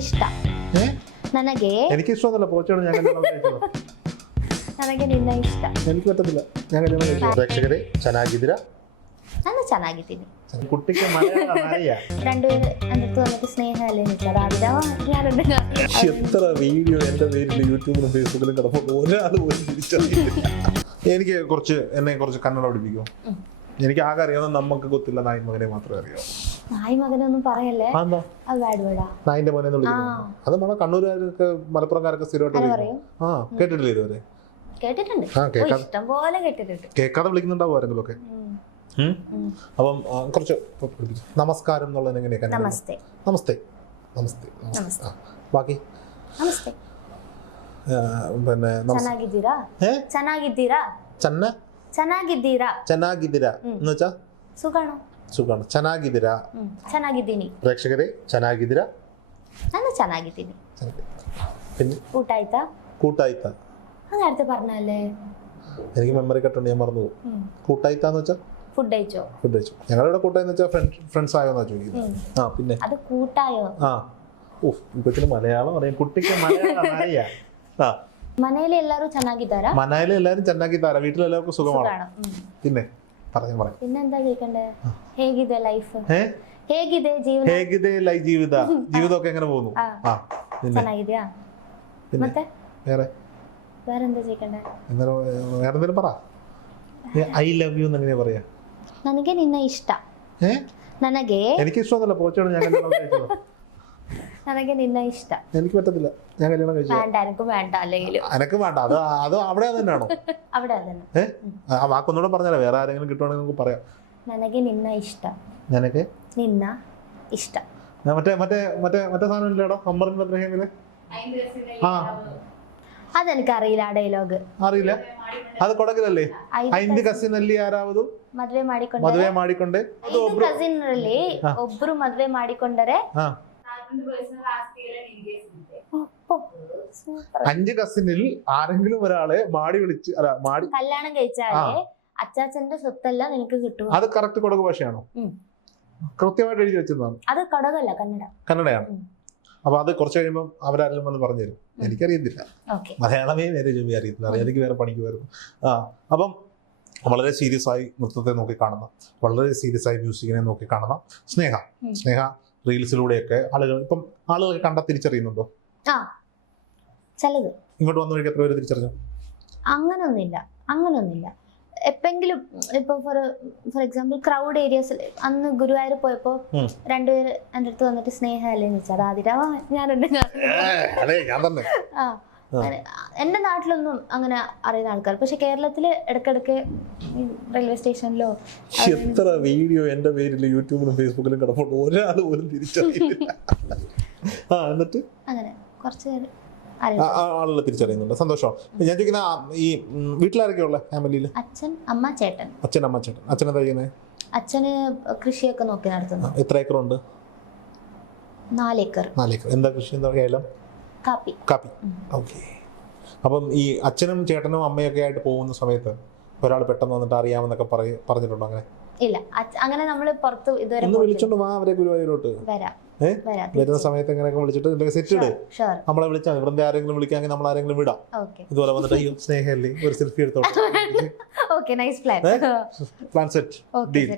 ಇಷ್ಟ ഏ ನನಗೆ എനിക്ക് ഇഷ്ടമൊന്നുമല്ല പോച്ചോട് ഞാൻ കല്യാണം കഴിച്ചത് ನನಗೆ ನಿನ್ನ ಇಷ್ಟ എനിക്ക് പറ്റത്തില്ല ഞാൻ കല്യാണം കഴിച്ചത് പ്രേക്ഷകരെ ചനാഗിതിര ನಾನು ಚೆನ್ನಾಗಿದ್ದೀನಿ കുട്ടിക്ക് മലയാളം അറിയാ രണ്ടുപേര് എൻ്റെ അടുത്ത് വന്നിട്ട് സ്നേഹമല്ലേ നിൽക്കുക രാവിലെ ഞാനുണ്ട് എത്ര വീഡിയോ എന്റെ പേരിൽ യൂട്യൂബിലും ഫേസ്ബുക്കിലും കിടപ്പുണ്ട് ഒരാൾ പോലും തിരിച്ചറിയില്ല എനിക്ക് കുറച്ച് എന്നെ കുറച്ച് കന്നഡ പഠിപ്പിക്കും ഉം. എനിക്ക് ആകെ അറിയാവുന്ന നമുക്ക് കൊത്തില്ല നായി മകനെ മാത്രമേ അറിയാവൂ നായി മകനൊന്നും പറയല്ലേ ആ, എന്താ അത് വേട് വേടാ നായിന്റെ മോനെ എന്ന് വിളിക്കുന്നത് ആ. അത് നമ്മളെ കണ്ണൂരുകാരൊക്കെ മലപ്പുറംകാരൊക്കെ സ്ഥിരമായിട്ട് ആര് വിളിക്കും. ആ കേട്ടിട്ടില്ലേ ഇതുവരെ കേട്ടിട്ടുണ്ട് ആ, ഓ, കേൾക്കാം. ഇഷ്ടം പോലെ കേട്ടിട്ടുണ്ട് കേൾക്കാതെ വിളിക്കുന്നുണ്ടാവും ആരെങ്കിലും ഒക്കെ ഉം. ഉം? ഉം. അപ്പം ആ, കുറച്ച് പഠിപ്പിച്ചു നമസ്കാരം എന്നുള്ളത് എങ്ങനെയൊക്കെ നമസ്തേ നമസ്തേ നമസ്തേ നമസ്തേ. ആ, ബാക്കി നമസ്തേ ആ, പിന്നെ നമസ് ಚೆನ್ನಾಗಿದ್ದೀರಾ ഏ ಚೆನ್ನಾಗಿದ್ದೀರಾ ചന്ന ಚೆನ್ನಾಗಿದ್ದೀರಾ ചനാഗിതിര ഉം. എന്ന് വെച്ചാ ಸುಗಣ സുഖാണ് ചനാഗിതിര ಹ್ಮ್ ಚೆನ್ನಾಗಿದ್ದೀನಿ പ്രേക്ഷകരെ ചനാഗിതിര ನಾನು ಚೆನ್ನಾಗಿದ್ದೀನಿ ചനാഗിതിര. പിന്നെ ಊಟ ಆಯ್ತಾ കൂട്ടായിത്ത അത് നേരത്തെ പറഞ്ഞല്ലേ എനിക്ക് മെമ്മറി കട്ടുണ്ട് ഞാൻ മറന്നു പോകും ഉം. കൂട്ടായിത്ത എന്ന് വെച്ചാൽ ഫുഡ് കഴിച്ചോ ഫുഡ് കഴിച്ചു ഞങ്ങളുടെ കൂട്ടായെന്ന് വെച്ചാൽ ഫ്രണ്ട് ഫ്രണ്ട്സ് ആയോന്നാ ചോദിക്കുന്നത് ഉം. ആ പിന്നെ അത് കൂട്ടായോ ആ ഓ ഇപ്പത്തിന് മലയാളം അറിയാം കുട്ടിക്ക് മലയാളം അറിയാ ആ ಮನೇಲಿ ಎಲ್ಲರೂ ಚೆನ್ನಾಗಿದ್ದಾರಾ മനാലിൽ എല്ലാവരും ചെന്നാക്കി തരാം വീട്ടിൽ എല്ലാവർക്കും സുഖമാണ് ಸುಗಾಣ ಹ್ಮ್. പിന്നെ പറഞ്ഞു പറയാം പിന്നെന്താ ചോദിക്കണ്ടേ ಹೇಗಿದೆ ಲೈಫ್ ഏ ಹೇಗಿದೆ ಜೀವನ ഹേഗിതേ ലൈ ജീവിത ജീവിതമൊക്കെ എങ്ങനെ പോകുന്നു ആ. ആ പിന്നെ ಚೆನ್ನಾಗಿದ್ಯಾ പിന്നെ ಮತ್ತೆ വേറെ ಬೇರೆಂತ ചോദിക്കണ്ടേ എന്നാലും വേറെ എന്തെങ്കിലും പറ ഐ ലവ് യു എന്ന് എങ്ങനെയാ പറയാ ನನಗೆ ನಿನ್ನ ಇಷ್ಟ ഏ ನನಗೆ എനിക്ക് ഇഷ്ടമൊന്നുമല്ല പോച്ചോട് ഞാൻ കല്യാണം കഴിച്ചത് ನನಗೆ ನಿನ್ನ ಇಷ್ಟ എനിക്ക് പറ്റത്തില്ല ഞാൻ കല്യാണം കഴിച്ചത് വേണ്ട എനക്കും വേണ്ട അല്ലെങ്കിലും എനക്ക് വേണ്ട അത് അത് അവിടെ തന്നെയാണോ അവിടെ അതന്നെ ഏ ആ വാക്കൊന്നുകൂടെ പറഞ്ഞാലേ വേറെ ആരെങ്കിലും കിട്ടുവാണെങ്കിൽ നമുക്ക് പറയാം ನನಗೆ ನಿನ್ನ ಇಷ್ಟ ഞാനൊക്കെ ನಿನ್ನ ಇಷ್ಟ ഞാൻ മറ്റേ മറ്റേ മറ്റേ മറ്റേ സാധനം ഇല്ലേടോ അമ്മറിൻ പത്രഹേമില് ആ അതെനിക്ക് അറിയില്ല ആ ഡയലോഗ് അറിയില്ല അത് ಕೊಡಗಿನಲ್ಲಿ ಐದು ಐದು ಕಸಿನಲ್ಲಿ ಯಾರಾವುದು ಮದ್ವೆ ಮಾಡಿಕೊಂಡರೆ ಮದುವೆ ಮಾಡಿಕೊಂಡೆ ಐದು ಕಸಿನ್ ರಲ್ಲಿ ಒಬ್ರು ಮದ್ವೆ ಮಾಡಿಕೊಂಡರೆ ആ സൂപ്പർ അഞ്ച് കസിനിൽ ആരെങ്കിലും ഒരാളെ മാടി വിളിച്ച് അല്ല മാടി കല്യാണം കഴിച്ചാലേ അച്ചാച്ചന്റെ സ്വത്തല്ല നിനക്ക് കിട്ടും. അത് കറക്റ്റ് കൊടക് ഭാഷയാണോ? കൃത്യമായിട്ട് എഴുതി വെച്ചതാണ്. അത് കൊടകല്ല കന്നഡ. കന്നഡയാണ്. അപ്പൊ അത് കുറച്ച് കഴിയുമ്പോൾ അവരാരെങ്കിലും വന്ന് പറഞ്ഞു തരും എനിക്കറിയത്തില്ല. ഓക്കെ. മലയാളമേ നേരെ ജോലി അറിയത്തില്ല. അറിയാം എനിക്ക് വേറെ പണിക്ക് വരും ആ അപ്പം വളരെ സീരിയസ് ആയി നൃത്തത്തെ നോക്കി കാണണം വളരെ സീരിയസ് ആയി മ്യൂസിക്കിനെ നോക്കി കാണണം സ്നേഹ. സ്നേഹ റീൽസിലൂടെയൊക്കെ ആളുകൾ ഇപ്പം ആളുകൾ കണ്ട തിരിച്ചറിയുന്നുണ്ടോ? ആ. ചിലത്. ഇങ്ങോട്ട് വന്ന വഴിക്ക് എത്ര പേര് തിരിച്ചറിഞ്ഞു. അങ്ങനൊന്നുമില്ല. അങ്ങനൊന്നുമില്ല. എപ്പെങ്കിലും ഇപ്പൊ ഫോർ ഫോർ എക്സാമ്പിൾ ക്രൗഡ് ഏരിയാസിൽ അന്ന് ഗുരുവായൂർ പോയപ്പോ. രണ്ടുപേര് എന്റെ അടുത്ത് വന്നിട്ട് സ്നേഹമല്ലേ ചോദിച്ചത് അത് ആതിര ആ, ഞാനുണ്ട് ആ. എന്റെ നാട്ടിലൊന്നും അങ്ങനെ അറിയുന്ന ആൾക്കാർ പക്ഷെ കേരളത്തിൽ ഇടക്കിടക്ക് റെയിൽവേ സ്റ്റേഷനിലോ എത്ര വീഡിയോ എന്റെ പേരിൽ യൂട്യൂബിലും ഫേസ്ബുക്കിലും കിടപ്പുണ്ട്. ഒരാൾ പോലും തിരിച്ചറിയില്ല. ആ എന്നിട്ട്? അങ്ങനെ കുറച്ച് പേര് ആ- അറിയാം ആളുകൾ തിരിച്ചറിയുന്നുണ്ട്. സന്തോഷം. ഞാൻ ചോദിക്കുന്ന ഈ വീട്ടിലാരൊക്കെ ഉള്ള ഫാമിലിയിൽ അച്ഛൻ അമ്മ ചേട്ടൻ. അച്ഛൻ അമ്മ ചേട്ടൻ. അച്ഛൻ എന്താ ചെയ്യുന്നത് അച്ഛന് കൃഷിയൊക്കെ നോക്കി നടത്തുന്നു. എത്ര ഏക്കർ. ഉണ്ട് നാലേക്കർ നാലേക്കർ എന്താ കൃഷി? എന്താ ഏലം? കാപ്പി. കാപ്പി. ഓക്കെ. അപ്പം ഈ അച്ഛനും ചേട്ടനും അമ്മയൊക്കെ ആയിട്ട് പോകുന്ന സമയത്ത് ഒരാൾ പെട്ടെന്ന് വന്നിട്ട് അറിയാമെന്നൊക്കെ പറഞ്ഞിട്ടുണ്ടോ അങ്ങനെ? ഇല്ല. അങ്ങനെ നമ്മൾ പുറത്ത് ഇതുവരെ ഒന്ന് വിളിച്ചോണ്ട് വാ അവരെ ഗുരുവായൂരോട്ട്. വരാം. വരാം വരുന്ന സമയത്ത് എങ്ങനെയൊക്കെ വിളിച്ചിട്ട് സെറ്റ് ഇട്. നമ്മളെ വിളിച്ചാൽ ഇവിടുത്തെ ആരെങ്കിലും വിളിക്കാമെങ്കിൽ നമ്മൾ ആരെങ്കിലും വിടാം. ഇതുപോലെ വന്നിട്ട് അയ്യോ സ്നേഹമല്ലേ ഒരു selfie nice plan plan set deal